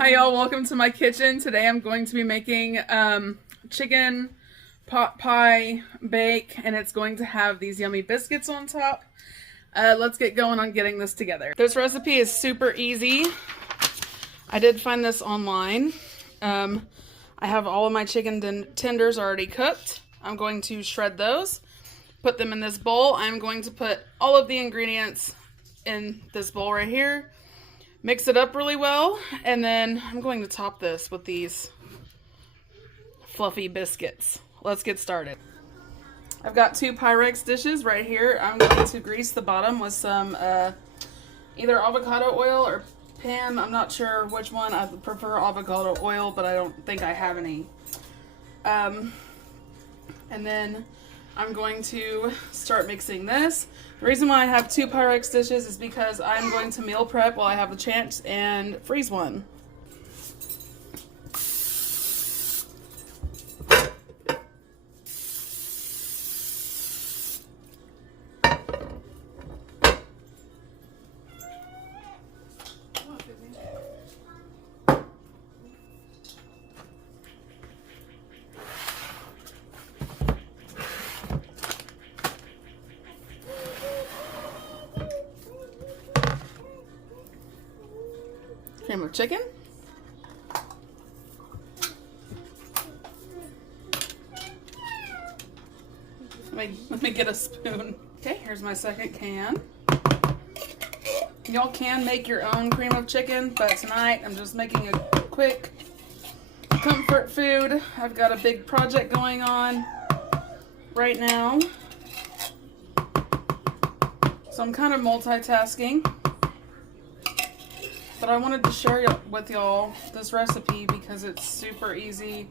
Hi y'all, welcome to my kitchen. Today I'm going to be making chicken pot pie bake, and it's going to have these yummy biscuits on top. Let's get going on getting this together. This recipe is super easy. I did find this online. I have all of my chicken tenders already cooked. I'm going to shred those, put them in this bowl. I'm going to put all of the ingredients in this bowl right here. Mix it up really well, and then I'm going to top this with these fluffy biscuits. Let's get started. I've got two Pyrex dishes right here. I'm going to grease the bottom with some either avocado oil or pan. I'm not sure which one. I prefer avocado oil, but I don't think I have any. And then I'm going to start mixing this. The reason why I have two Pyrex dishes is because I'm going to meal prep while I have the chance and freeze one. Cream of chicken. Let me get a spoon. Okay, here's my second can. Y'all can make your own cream of chicken, but tonight I'm just making a quick comfort food. I've got a big project going on right now, so I'm kind of multitasking. But I wanted to share with y'all this recipe because it's super easy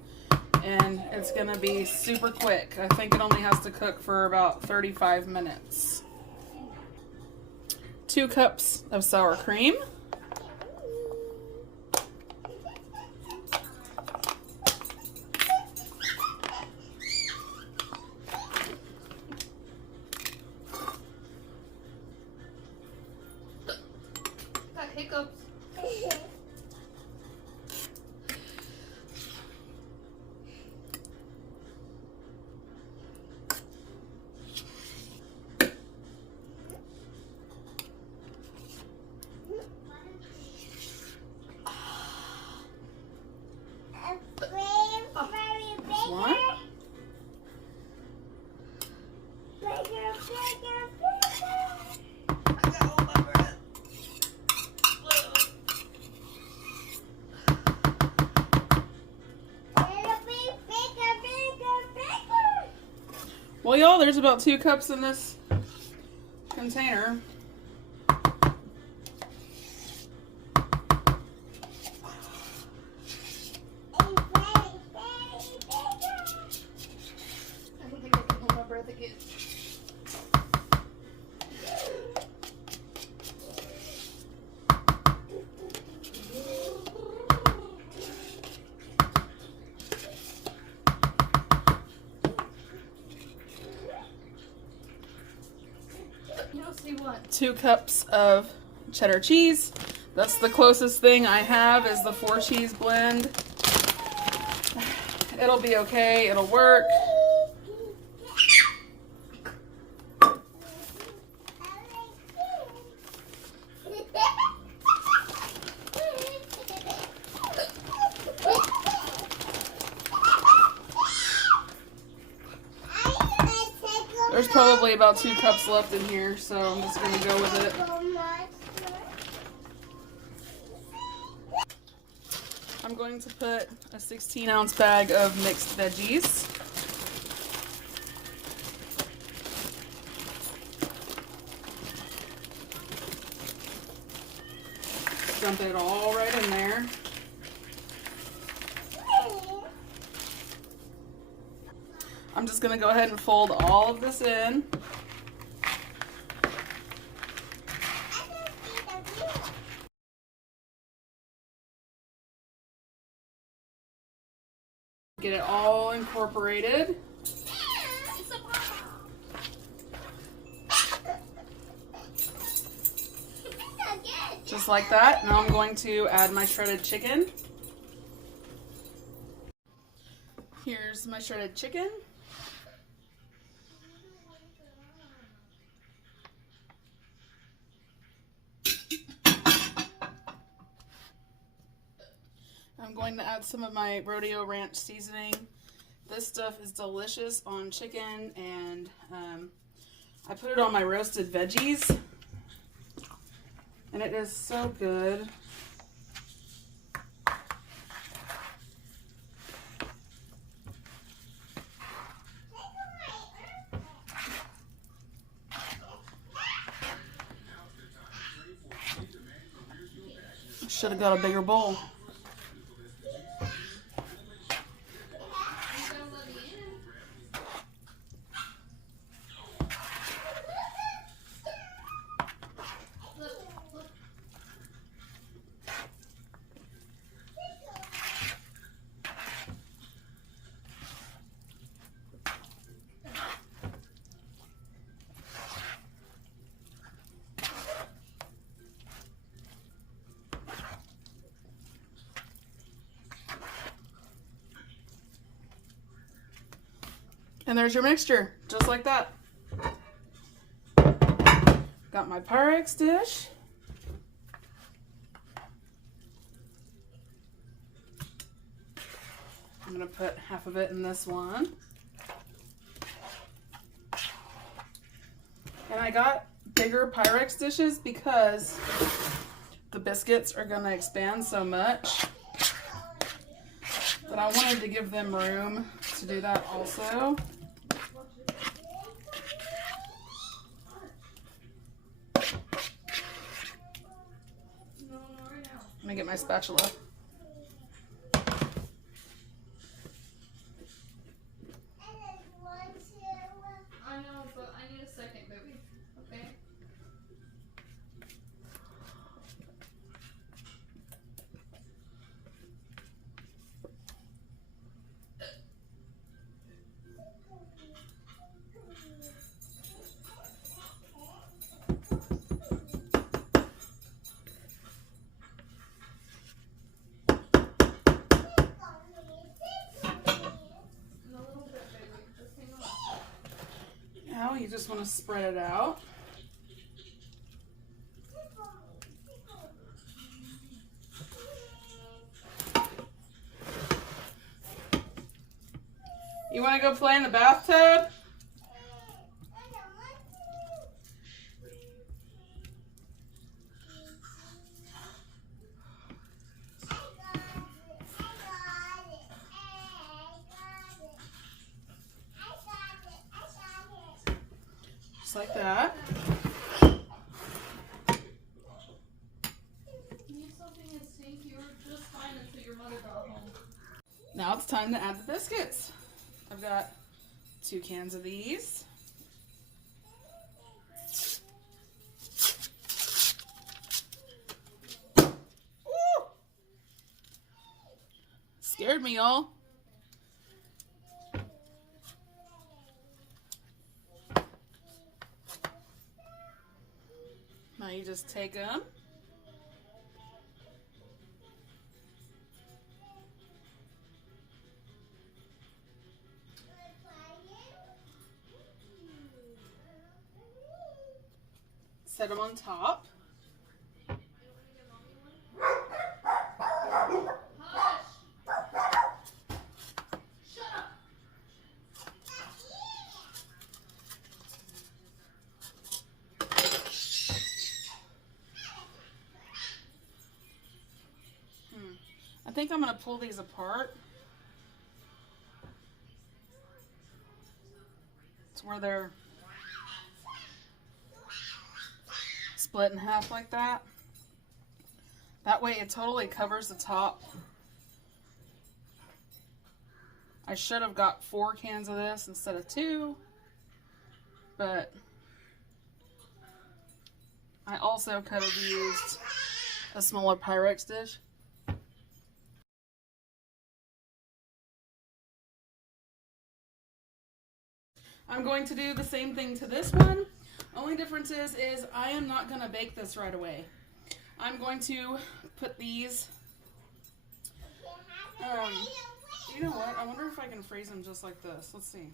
and it's gonna be super quick. I think it only has to cook for about 35 minutes. 2 cups of sour cream. Got hiccups. One. Well, y'all, there's about 2 cups in this container. I don't think I can hold my breath again. You don't see what? 2 cups of cheddar cheese. That's the closest thing I have is the 4 cheese blend. It'll be okay, it'll work. There's probably about 2 cups left in here, so I'm just gonna go with it. I'm going to put a 16-ounce bag of mixed veggies. Dump it all right in there. I'm just going to go ahead and fold all of this in. Get it all incorporated. Just like that. Now I'm going to add my shredded chicken. Here's my shredded chicken. I'm going to add some of my Rodeo Ranch seasoning. This stuff is delicious on chicken, and I put it on my roasted veggies, and it is so good. Should have got a bigger bowl. And there's your mixture, just like that. Got my Pyrex dish. I'm gonna put half of it in this one. And I got bigger Pyrex dishes because the biscuits are gonna expand so much that I wanted to give them room to do that also. Let me get my spatula. I know, but I need a second, baby. Okay? Now you just want to spread it out. You want to go play in the bathtub? Just like that. Now it's time to add the biscuits. I've got 2 cans of these. Woo! Scared me, y'all. Now you just take them. Set them on top. I think I'm going to pull these apart. It's where they're split in half like that. That way it totally covers the top. I should have got 4 cans of this instead of 2, but I also could have used a smaller Pyrex dish. I'm going to do the same thing to this one. Only difference is I am not going to bake this right away. I'm going to put these, you know what, I wonder if I can freeze them just like this. Let's see.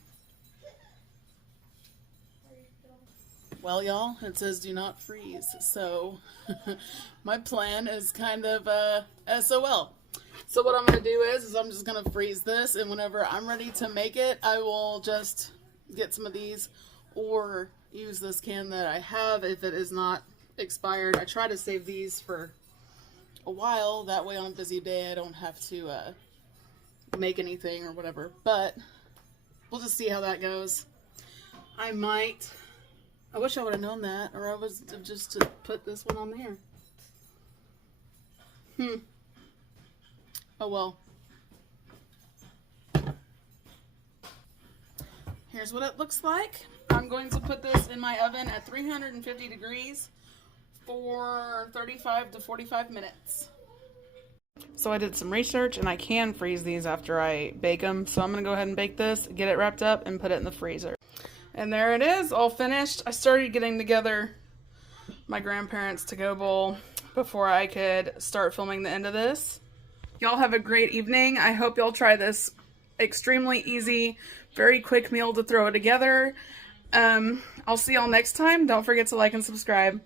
Well, y'all, it says do not freeze, so my plan is kind of SOL. So what I'm going to do is I'm just going to freeze this, and whenever I'm ready to make it, I will just get some of these or use this can that I have if it is not expired. I try to save these for a while, that way on a busy day I don't have to make anything or whatever, but we'll just see how that goes. I wish I would have known that, or I was just to put this one on there. Oh well. Here's what it looks like. I'm going to put this in my oven at 350 degrees for 35 to 45 minutes. So I did some research and I can freeze these after I bake them. So I'm going to go ahead and bake this, get it wrapped up, and put it in the freezer. And there it is, all finished. I started getting together my grandparents' to-go bowl before I could start filming the end of this. Y'all have a great evening. I hope y'all try this extremely easy, very quick meal to throw together. I'll see y'all next time. Don't forget to like and subscribe.